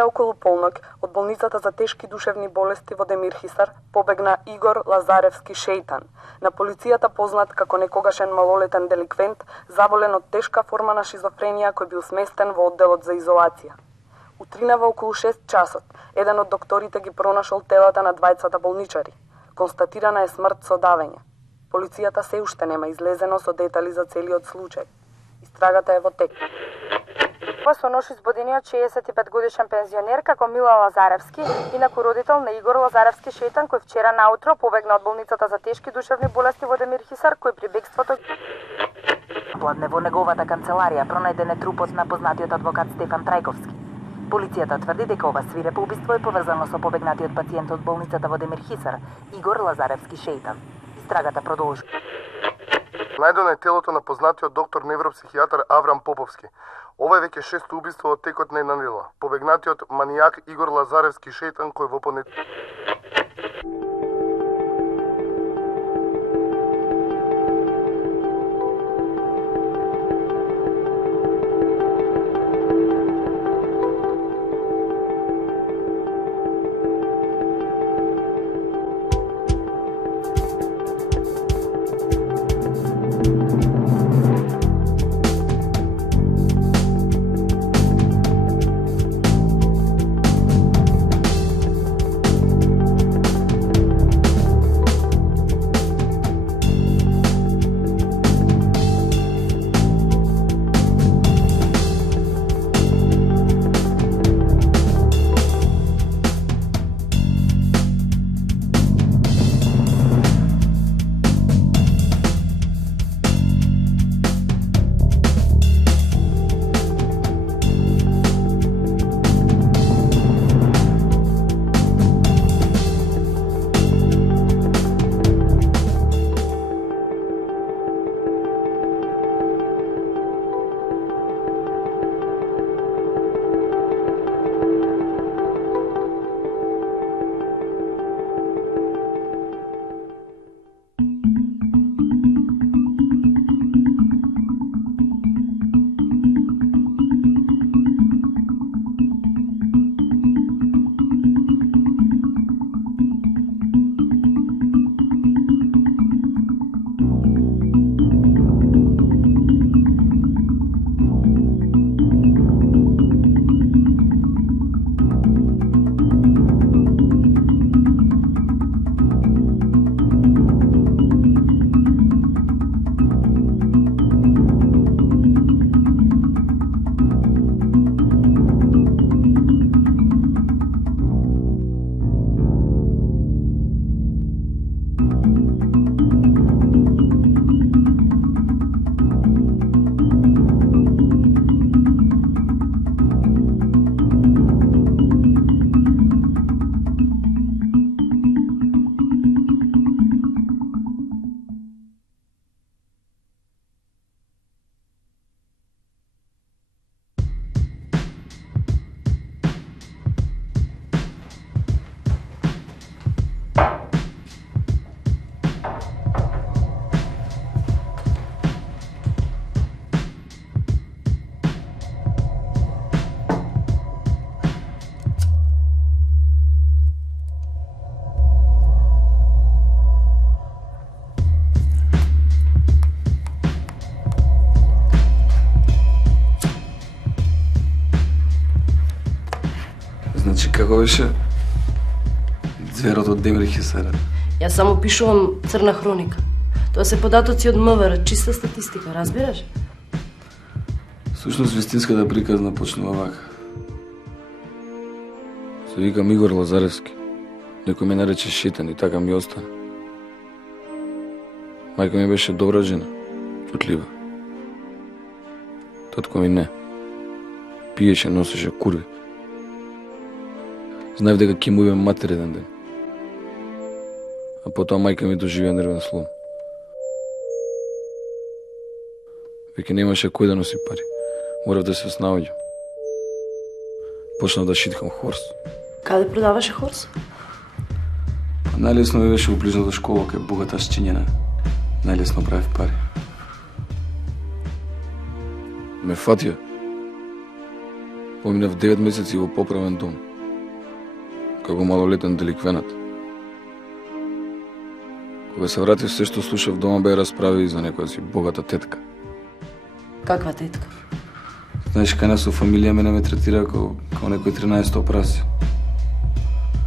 Вчера околу полноќ од болницата за тешки душевни болести во Демирхисар побегна Игор Лазаревски Шејтан, на полицијата познат како некогашен малолетен деликвент, заболен од тешка форма на шизофренија кој бил сместен во одделот за изолација. Утринава околу 6 часот, еден од докторите ги пронашол телата на двајцата болничари. Констатирана е смрт со давење. Полицијата се уште нема излезено со детали за целиот случај. Истрагата е во тек. Со нож избодениот 65 годишен пензионер како Мила Лазаревски, инаку родител на Игор Лазаревски Шејтан, кој вчера наутро побегна од болницата за тешки душевни болести во Демирхисар, кој при бегството Пладне во неговата канцеларија пронајден е трупот на познатиот адвокат Стефан Трајковски. Полицијата тврди дека ова свирепо убиство е поврзано со побегнатиот пациент од болницата во Демирхисар, Игор Лазаревски Шејтан. Истрагата продолжува. Најдено е телото на познатиот доктор невропсихијатар Аврам Поповски. Ова е веќе шесто убиство од текот на една недела. Побегнатиот манијак Игор Лазаревски Шејтан кој во Значи, како беше зверот од Демирхисар? Јас само пишувам црна хроника. Тоа се податоци од МВР, чиста статистика, разбираш? Сушност, вистинската приказна почнува вака. Се викам Игор Лазаревски. Некој ме нарече Шејтан и така ми остана. Мајка ми беше добра жена, чутлива. Татко ми не. Пиеше, носеше курви. Знаев дека ќе му имам матер еден ден. А потоа мајка ми доживеа нервен слом. Веќе немаше кој да носи пари. Морав да се снаоѓам. Почнав да шиткам хорс. Каде продаваше хорс? Најлесно ми беше уближната школа кај богата шчињена. Најлесно правев пари. Ме фатија. Поминав 9 месеци во поправен дом, како малолетен деликвенат. Кога се вратив, се што слушав дома беа расправи за некоја си богата тетка. Каква тетка? Знаеш, кај нас у фамилија мене ме третира како некој 13 праси.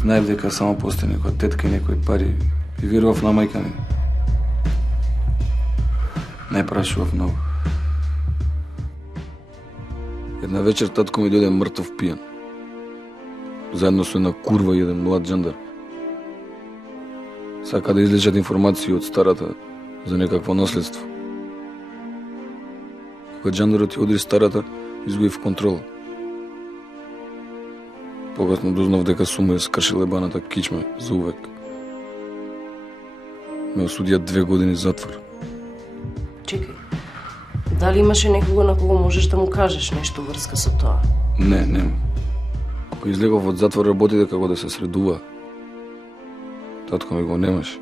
Знаев дека само постои некоја тетка и некои пари и верував на мајка ми. Не прашував многу. Една вечер татко ми дојде мртов пијан. Заедно со една курва и еден млад джандар. Сака да излечат информации од старата за некакво наследство. Кога джандарот ја одри старата, изгубив контрола. Покасно дознав дека су му ја скршил ебаната кичма за увек. Ме осудија 2 години затвор. Чекај. Дали имаше некого на кого можеш да му кажеш нешто врска со тоа? Не, нема. Кога излегов од затвор, работите како да се средува. Татко ми го немаш.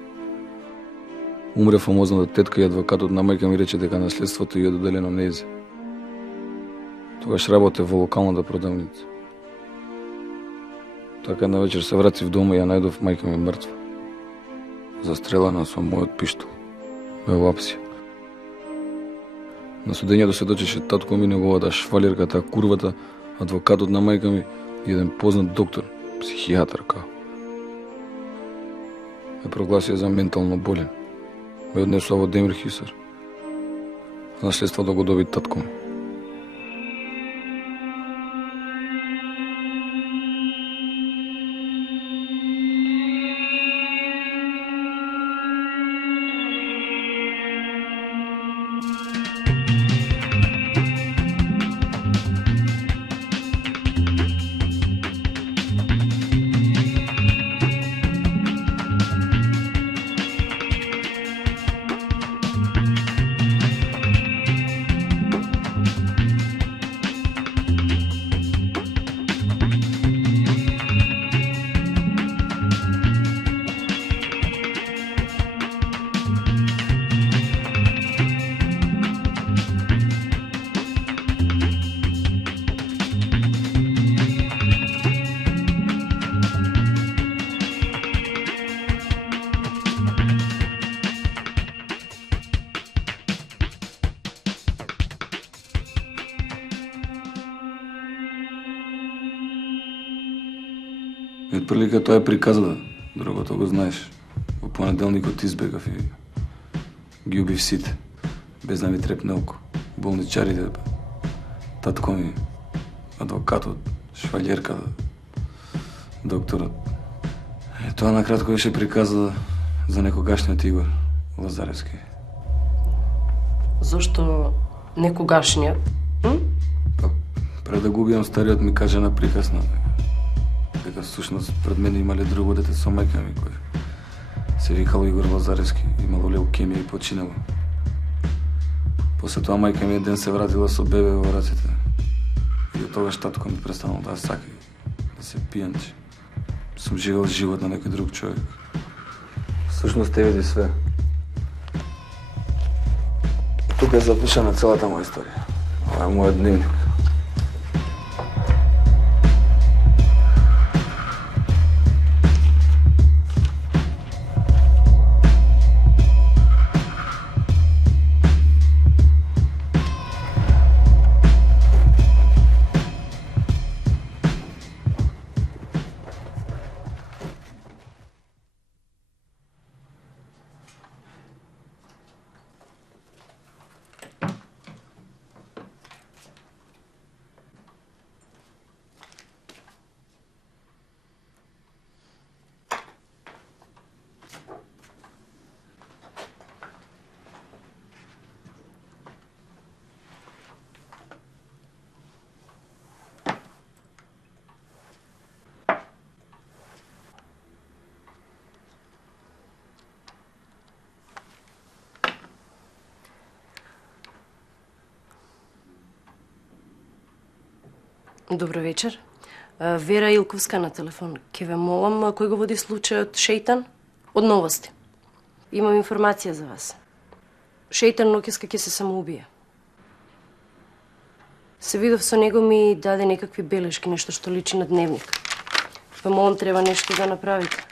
Умре фамозната тетка и адвокатот на мајка ми рече дека наследството ја доделено нејзе. Тогаш работе во локалната продавница. Така една вечер се вратив дома и ја најдов мајка ми мртва. Застрелана со мојот пиштол. Ме лапси. На судењето се дочеше татко ми, неговата швалерка, таа курвата, адвокатот на мајка ми и еден познат доктор, психијатар као. Ме прогласија за ментално болен. Ме однесува во Демирхисар. Наследството го доби татко ми. Од прилика тоа е приказала, другото го знаеш. Во понеделникот избегав и ги убив сите, без да ми трепне око. Болничарите, татко ми, адвокатот, шваљерката, докторот. Тоа накратко беше приказала за некогашниот Игор Лазаревски. Зошто некогашниот? Пред да го убијам, стариот ми кажа на приказна дека всушност пред мене имале друго дете со мајка ми кој се викало Игор Лазаревски, имало леукемија и починало. После тоа мајка ми еден се вратила со бебе во раците и од тогаш татко ми престанал да сака да се пијанчи. Сум живел живот на некој друг човек. Всушност те види све. Тука е запишана целата моја историја. Ова е мојот дневник. Добро вечер. Вера Илковска на телефон. Ке ве молам, кој го води случајот Шејтан? Од новости. Имам информација за вас. Шејтан ноќеска ќе се самоубие. Се видов со него, ми даде некакви белешки, нешто што личи на дневник. Ве молам, треба нешто да направите.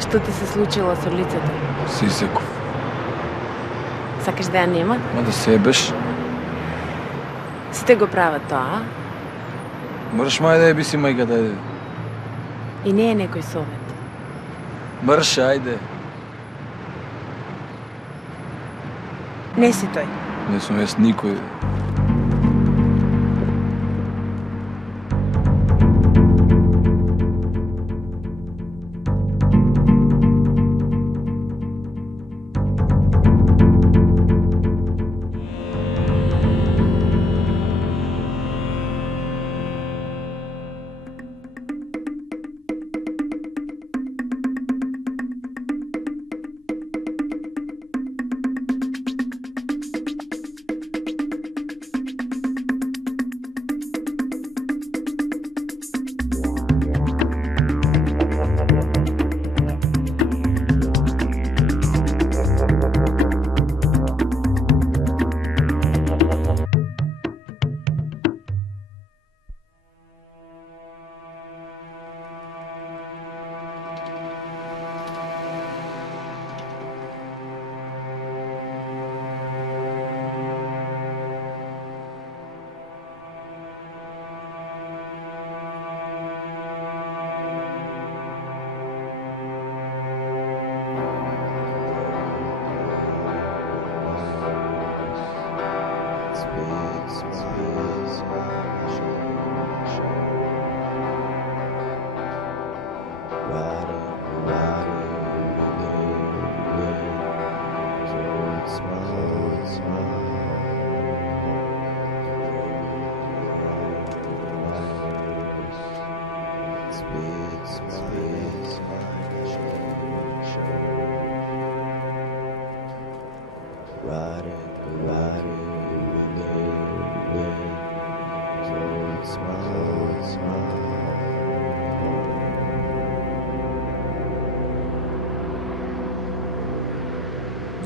Што ти се случило со лицето? Се изеков. Сакаш да ја нема? Ма да се ебеш. Сите го прават тоа, Мрш мај да еби си мајка, ајде. и не е некој совет. Мрш, ајде. Не си тој. Не сум јас никој.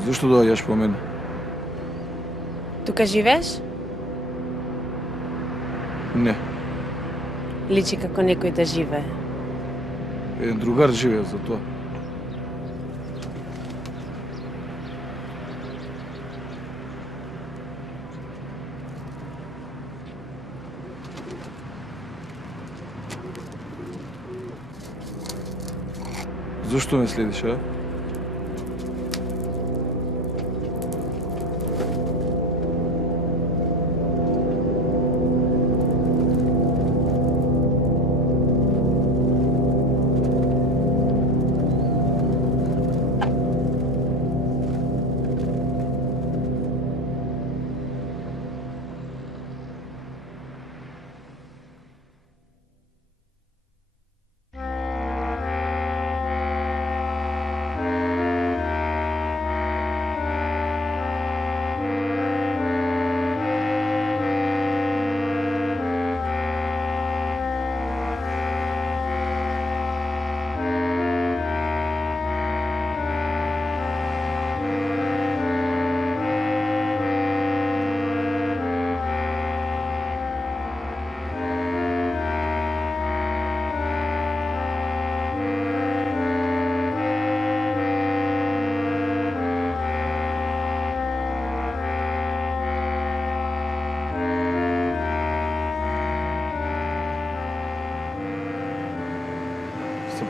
Зошто доаѓаш по мене? Тука живееш? Не. Личи како некој да живее. Еден другар живее за тоа. Зошто ме следиш, а?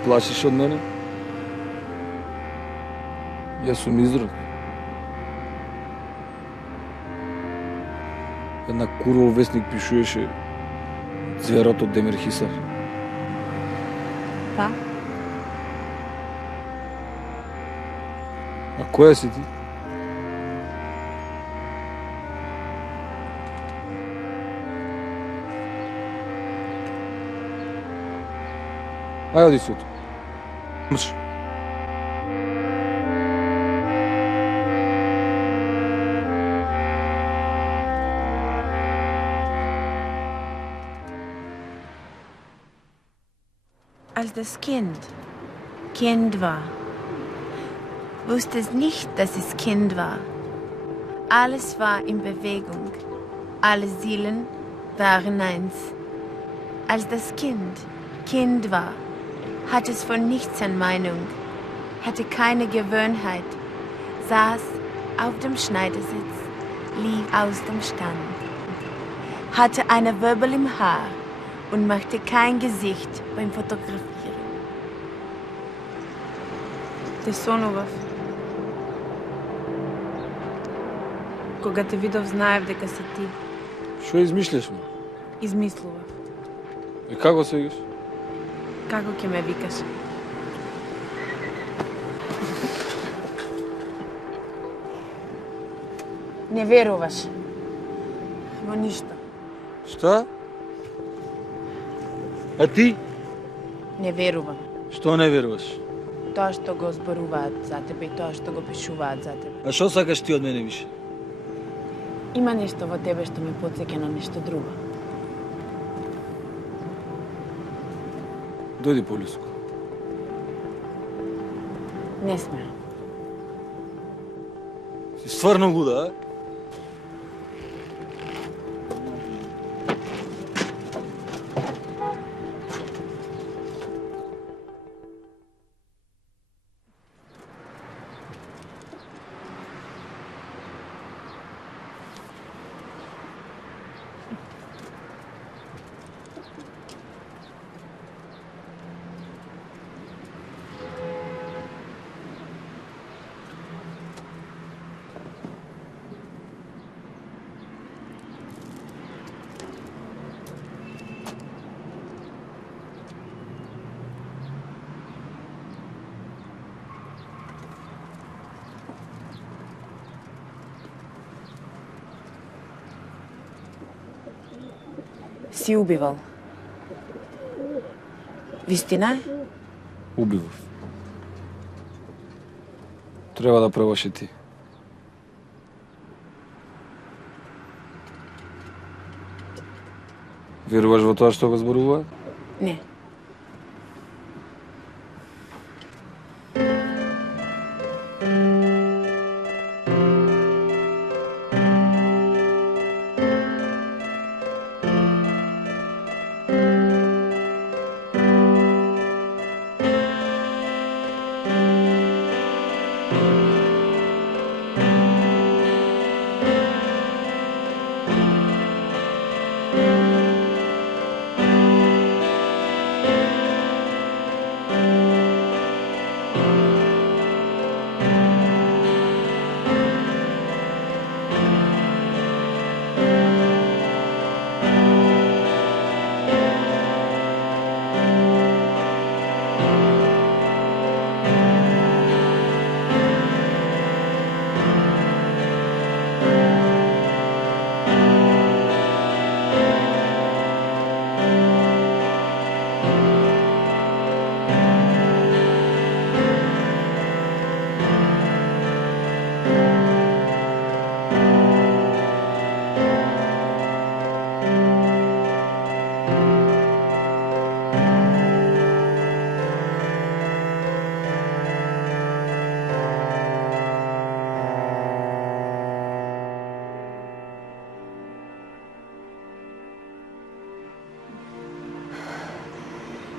плашиш од мене? Јас сум изрод. Една курва вестник пишуеше зверот од Демир Хисар. Па? А која си ти? Ајде оди си од тука. Мрш. Als das Kind war, wusste es nicht, dass es Kind war. Alles war in Bewegung. Alle Seelen waren eins. Als das Kind war, hatte es von nichts an Meinung, hatte keine Gewohnheit, saß auf dem Schneidersitz, lief aus dem Stand, hatte eine Wirbel im Haar und machte kein Gesicht beim Fotografieren. Те сонував. Кога те видов, знаев дека си ти. Што измишляш, ме? Измислував. И како сегаш? Како ќе ме викаш? Не веруваш во ништо. Шта? А ти? Не верувам. Што не веруваш? Тоа што го зборуваат за тебе и тоа што го пишуваат за тебе. А што сакаш ти од мене више? Има нешто во тебе што ме потсеќа на нешто друго. Дојди полиско. Не сме. Си стварно луда, а? Си убивал. Вистина е? Убивав. Треба да пробаш и ти. Веруваш во тоа што го зборуваат? Не.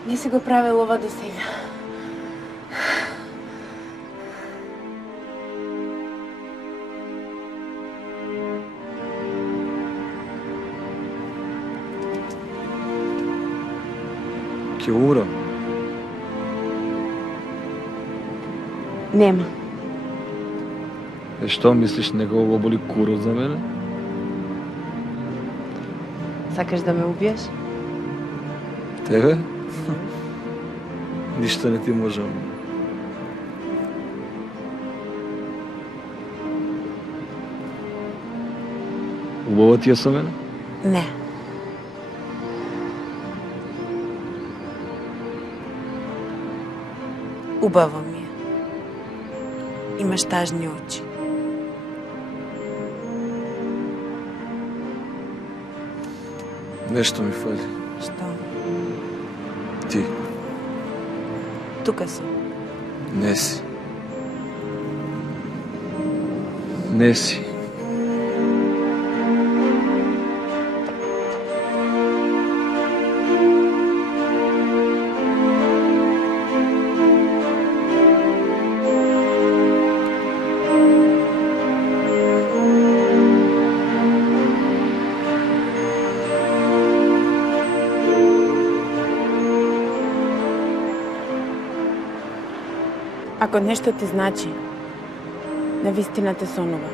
Не си го правил ова до сега. Ќе умрам. Нема. Што мислиш, некого го боли курот за мене? Сакаш да ме убиеш? Тебе? Ништо не ти можам. Убава ти е со мене? Не. Убаво ми е. Имаш тажни очи. Нешто ми фали. Што? Ти. Тука сум. Не си. Не си. Ако нешто ти значи, навистина те сонував.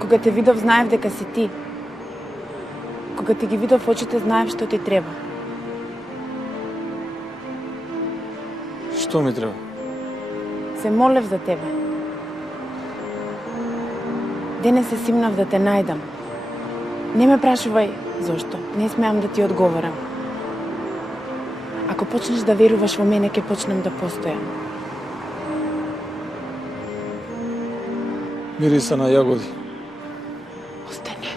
Кога те видов, знаев дека си ти. Кога ти ги видов очите, знаев што ти треба. Што ми треба? Се молев за тебе. Денес се симнав да те најдам. Не ме прашувај зошто, не смеам да ти одговорам. Ако почнеш да веруваш во мене, ќе почнем да постојам. Мириса на јагоди. Остани.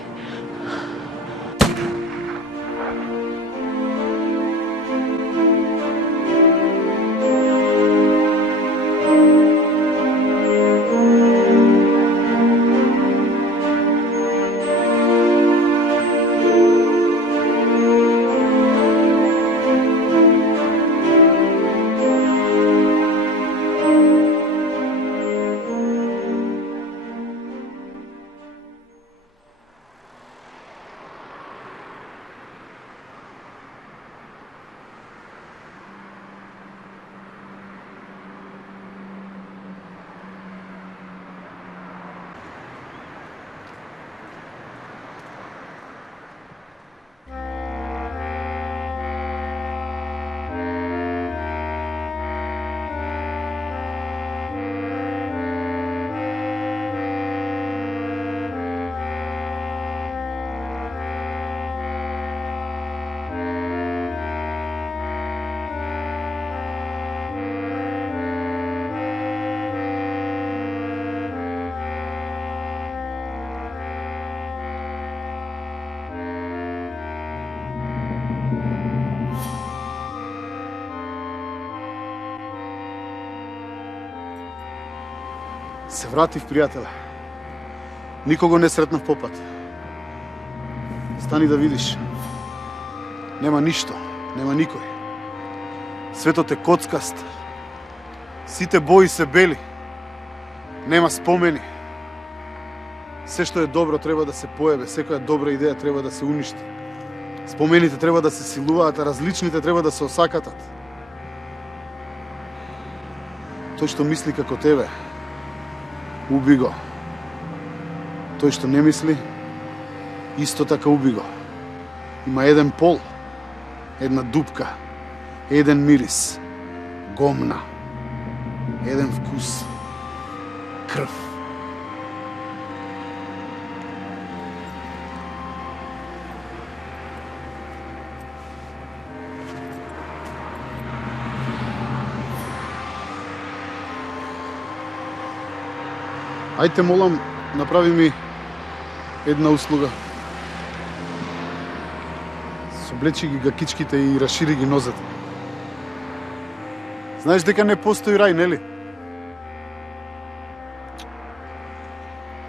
Се вратив, пријателе. Никого не сретнав попат. Стани да видиш. Нема ништо, нема никој. Светот е коцкаст. Сите бои се бели. Нема спомени. Се што е добро треба да се поебе, секоја добра идеја треба да се уништи. Спомените треба да се силуваат, а различните треба да се осакатат. Тој што мисли како тебе, уби го. Тој што не мисли, исто така уби го. Има еден пол, една дупка, еден мирис, гомна, еден вкус, крв. Ајте, молам, направи ми една услуга. Соблечи ги гакичките и расшири ги нозете. Знаеш дека не постои рај, нели?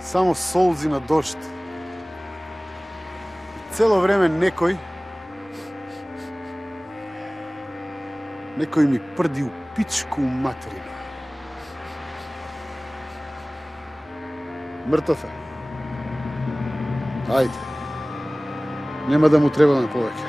Само солзи на дожд. Цело време некој ми прди у пичку материна. Мртов е. Ајде. Нема да му требаме повеќе.